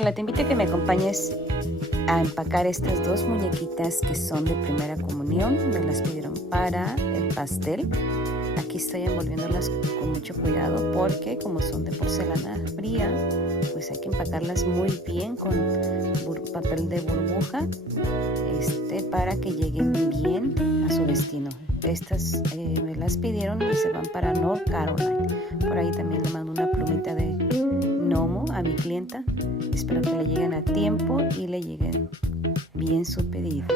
Hola, te invito a que me acompañes a empacar estas dos muñequitas que son de primera comunión. Me las pidieron para el pastel. Aquí estoy envolviéndolas con mucho cuidado porque como son de porcelana fría, pues hay que empacarlas muy bien con papel de burbuja para que lleguen bien a su destino. Estas me las pidieron y se van para North Carolina. Por ahí también le mando una plumita de gnomo a mi clienta. Espero que le lleguen a tiempo y le lleguen bien su pedido.